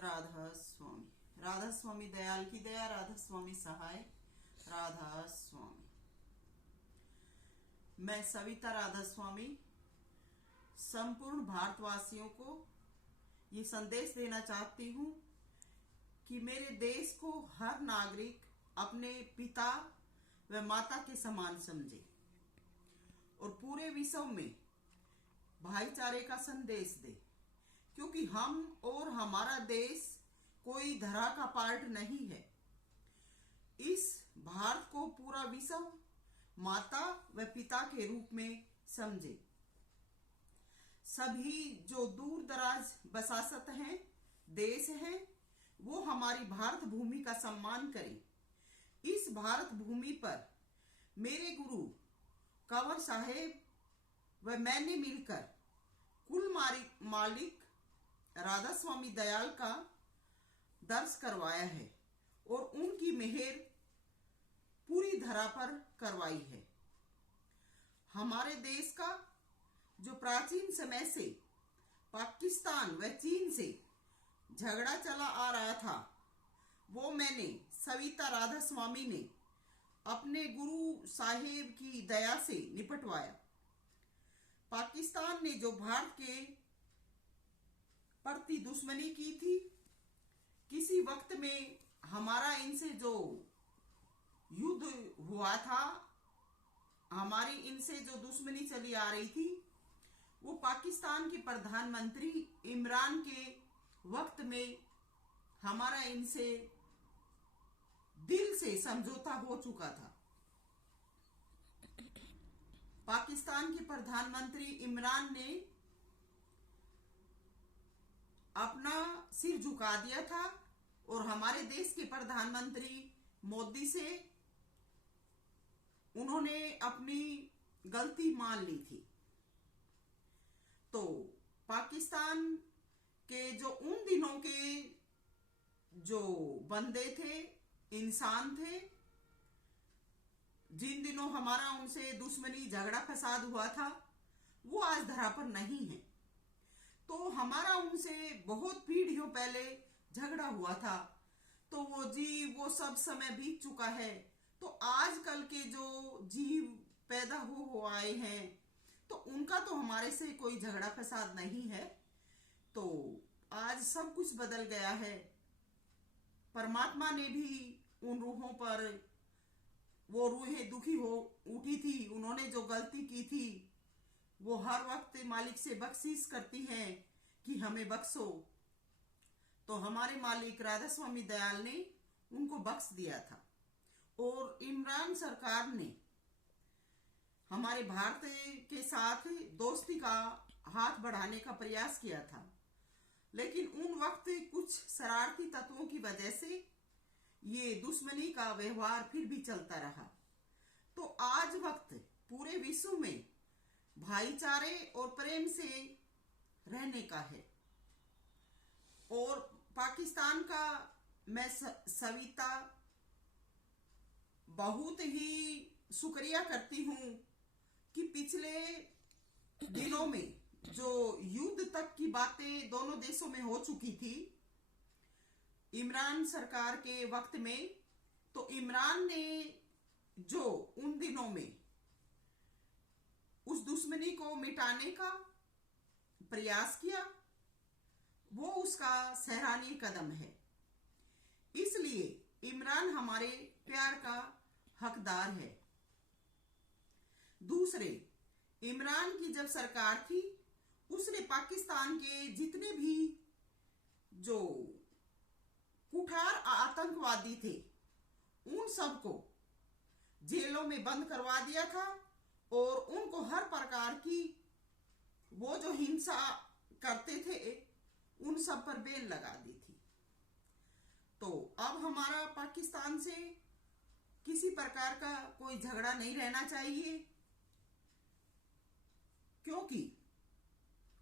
राधा स्वामी। राधा स्वामी दयाल की दया, राधा स्वामी सहाय, राधा स्वामी। मैं सविता राधा स्वामी संपूर्ण भारतवासियों को ये संदेश देना चाहती हूँ कि मेरे देश को हर नागरिक अपने पिता व माता के समान समझे और पूरे विश्व में भाईचारे का संदेश दे, क्योंकि हम और हमारा देश कोई धरा का पार्ट नहीं है। इस भारत को पूरा विश्व माता व पिता के रूप में समझे। सभी जो दूर दराज बसासत हैं, देश हैं, वो हमारी भारत भूमि का सम्मान करें। इस भारत भूमि पर मेरे गुरु कंवर साहेब व मैंने मिलकर कुल मालिक राधा स्वामी दयाल का दर्श करवाया है और उनकी मेहर पूरी धरा पर करवाई है। हमारे देश का जो प्राचीन समय से पाकिस्तान व चीन से झगड़ा चला आ रहा था, वो मैंने सविता राधा स्वामी ने अपने गुरु साहेब की दया से निपटवाया। पाकिस्तान ने जो भारत के प्रति दुश्मनी की थी, किसी वक्त में हमारा इनसे जो युद्ध हुआ था, हमारी इनसे जो दुश्मनी चली आ रही थी, वो पाकिस्तान के प्रधानमंत्री इमरान के वक्त में हमारा इनसे दिल से समझौता हो चुका था। पाकिस्तान के प्रधानमंत्री इमरान ने अपना सिर झुका दिया था और हमारे देश के प्रधानमंत्री मोदी से उन्होंने अपनी गलती मान ली थी। तो पाकिस्तान के जो उन दिनों के जो बंदे थे, इंसान थे, जिन दिनों हमारा उनसे दुश्मनी झगड़ा फसाद हुआ था, वो आज धरा पर नहीं है। तो हमारा उनसे बहुत पीढ़ियों पहले झगड़ा हुआ था, तो वो सब समय बीत चुका है। तो आजकल के जो जीव पैदा हो आए हैं, तो उनका तो हमारे से कोई झगड़ा फसाद नहीं है। तो आज सब कुछ बदल गया है। परमात्मा ने भी उन रूहों पर, वो रूहें दुखी हो उठी थी, उन्होंने जो गलती की थी, वो हर वक्त मालिक से बख्शिश करती हैं कि हमें बख्शो। तो हमारे मालिक राधा स्वामी दयाल ने उनको बख्श दिया था और इमरान सरकार ने हमारे भारत के साथ दोस्ती का हाथ बढ़ाने का प्रयास किया था, लेकिन उन वक्त कुछ शरारती तत्वों की वजह से ये दुश्मनी का व्यवहार फिर भी चलता रहा। तो आज वक्त पूरे विश्व में भाईचारे और प्रेम से रहने का है। और पाकिस्तान का मैं सविता बहुत ही शुक्रिया करती हूं कि पिछले दिनों में जो युद्ध तक की बातें दोनों देशों में हो चुकी थी इमरान सरकार के वक्त में, तो इमरान ने जो उन दिनों में उस दुश्मनी को मिटाने का प्रयास किया, वो उसका सराहनीय कदम है। इसलिए इमरान हमारे प्यार का हकदार है। दूसरे, इमरान की जब सरकार थी, उसने पाकिस्तान के जितने भी जो कुठार आतंकवादी थे, उन सबको जेलों में बंद करवा दिया था और उनको हर प्रकार की वो जो हिंसा करते थे, उन सब पर बैन लगा दी थी। तो अब हमारा पाकिस्तान से किसी प्रकार का कोई झगड़ा नहीं रहना चाहिए, क्योंकि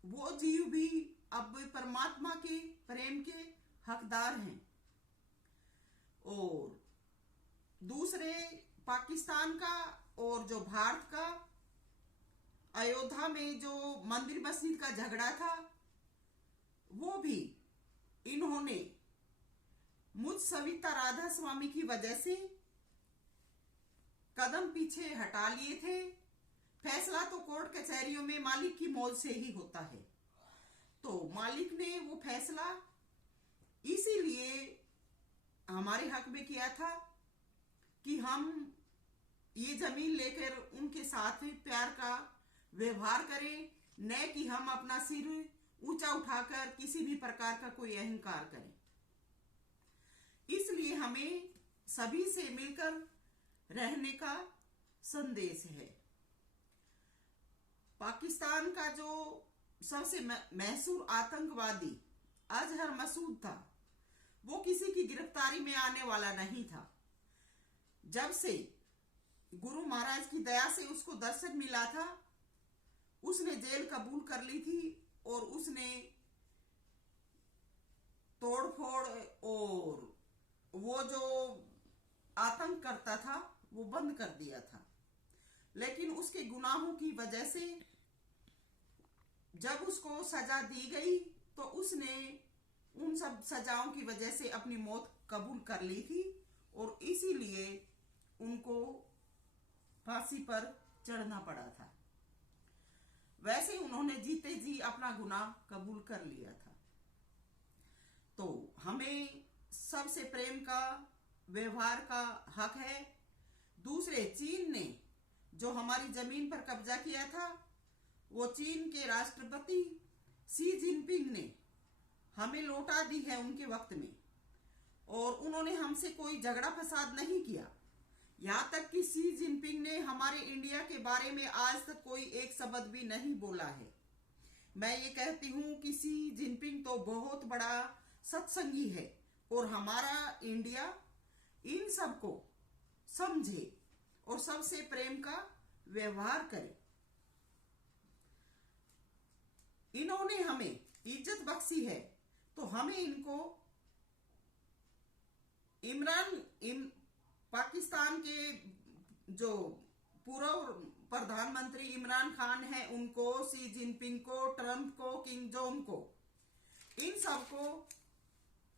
वो जीव भी अब परमात्मा के प्रेम के हकदार हैं। और दूसरे, पाकिस्तान का और जो भारत का अयोध्या में जो मंदिर मस्जिद का झगड़ा था, वो भी इन्होंने मुझ सविता राधा स्वामी की वजह से कदम पीछे हटा लिए थे। फैसला तो कोर्ट कचहरियों में मालिक की मौज से ही होता है। तो मालिक ने वो फैसला इसीलिए हमारे हक में किया था कि हम ये जमीन लेकर उनके साथ प्यार का व्यवहार करें, न कि हम अपना सिर ऊंचा उठाकर किसी भी प्रकार का कोई अहंकार करें। इसलिए हमें सभी से मिलकर रहने का संदेश है। पाकिस्तान का जो सबसे मशहूर आतंकवादी अजहर मसूद था, वो किसी की गिरफ्तारी में आने वाला नहीं था। जब से गुरु महाराज की दया से उसको दर्शन मिला था, उसने जेल कबूल कर ली थी और उसने तोड़फोड़ और वो जो आतंक करता था वो बंद कर दिया था। लेकिन उसके गुनाहों की वजह से जब उसको सजा दी गई तो उसने उन सब सजाओं की वजह से अपनी मौत कबूल कर ली थी और इसीलिए उनको फांसी पर चढ़ना पड़ा था। वैसे उन्होंने जीते जी अपना गुनाह कबूल कर लिया था। तो हमें सबसे प्रेम का व्यवहार का हक है। दूसरे, चीन ने जो हमारी जमीन पर कब्जा किया था, वो चीन के राष्ट्रपति शी जिनपिंग ने हमें लौटा दी है उनके वक्त में, और उन्होंने हमसे कोई झगड़ा फसाद नहीं किया। यहाँ तक कि शी जिनपिंग ने हमारे इंडिया के बारे में आज तक कोई एक शब्द भी नहीं बोला है। मैं ये कहती हूँ कि शी जिनपिंग तो बहुत बड़ा सत्संगी है और हमारा इंडिया इन सबको समझे और सबसे प्रेम का व्यवहार करे। इन्होंने हमें इज्जत बख्शी है, तो हमें इनको पाकिस्तान के जो पूर्व प्रधानमंत्री इमरान खान है, उनको, शी जिनपिंग को, ट्रंप को, किम जोंग को, इन सबको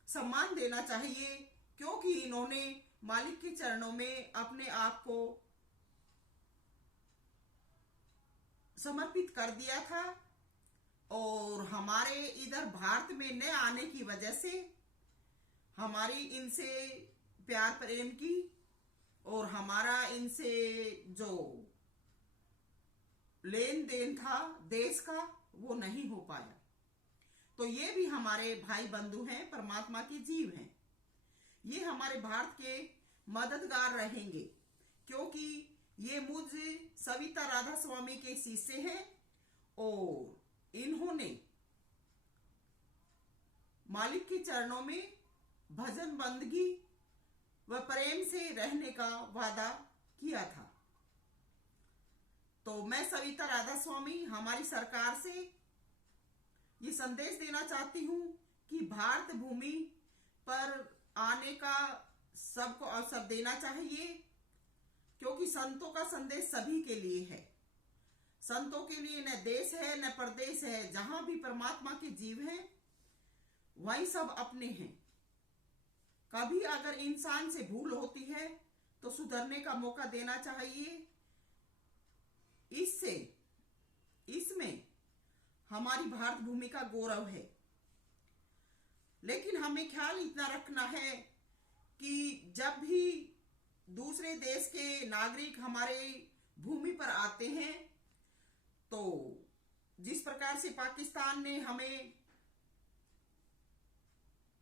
सम्मान देना चाहिए, क्योंकि इन्होंने मालिक के चरणों में अपने आप को समर्पित कर दिया था। और हमारे इधर भारत में न आने की वजह से हमारी इनसे प्यार प्रेम की और हमारा इनसे जो लेन देन था देश का, वो नहीं हो पाया। तो ये भी हमारे भाई बंधु हैं, परमात्मा के जीव हैं। ये हमारे भारत के मददगार रहेंगे, क्योंकि ये मुझ सविता राधा स्वामी के शिष्य हैं और इन्होंने मालिक के चरणों में भजन बंदगी व प्रेम से रहने का वादा किया था। तो मैं सविता राधा स्वामी हमारी सरकार से ये संदेश देना चाहती हूँ कि भारत भूमि पर आने का सबको अवसर देना चाहिए, क्योंकि संतों का संदेश सभी के लिए है। संतों के लिए न देश है न परदेश है, जहां भी परमात्मा के जीव हैं वहीं सब अपने हैं। कभी अगर इंसान से भूल होती है तो सुधरने का मौका देना चाहिए। इसमें हमारी भारत भूमि का गौरव है। लेकिन हमें ख्याल इतना रखना है कि जब भी दूसरे देश के नागरिक हमारे भूमि पर आते हैं, तो जिस प्रकार से पाकिस्तान ने हमें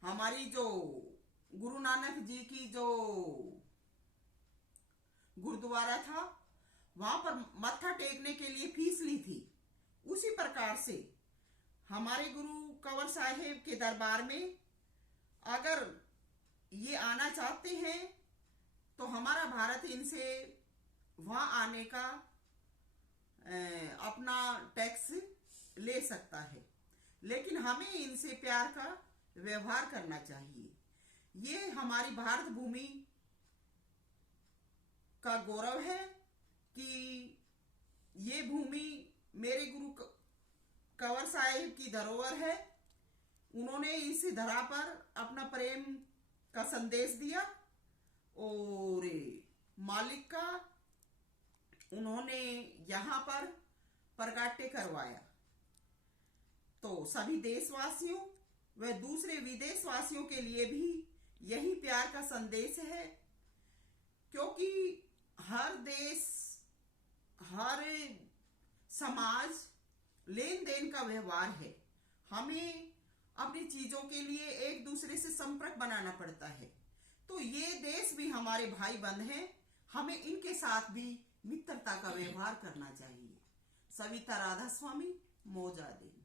हमारी जो गुरु नानक जी की जो गुरुद्वारा था वहां पर मत्था टेकने के लिए फीस ली थी, उसी प्रकार से हमारे गुरु कंवर साहिब के दरबार में अगर ये आना चाहते हैं तो हमारा भारत इनसे वहां आने का अपना टैक्स ले सकता है। लेकिन हमें इनसे प्यार का व्यवहार करना चाहिए। ये हमारी भारत भूमि का गौरव है कि ये भूमि मेरे गुरु कंवर साहिब की धरोहर है। उन्होंने इस धरा पर अपना प्रेम का संदेश दिया और मालिक का उन्होंने यहाँ पर प्रकाट्य करवाया। तो सभी देशवासियों व दूसरे विदेशवासियों के लिए भी यही प्यार का संदेश है, क्योंकि हर देश, हर समाज लेन देन का व्यवहार है। हमें अपनी चीजों के लिए एक दूसरे से संपर्क बनाना पड़ता है। तो ये देश भी हमारे भाई बंद हैं, हमें इनके साथ भी मित्रता का व्यवहार करना चाहिए। सविता राधा स्वामी, मौजा दे।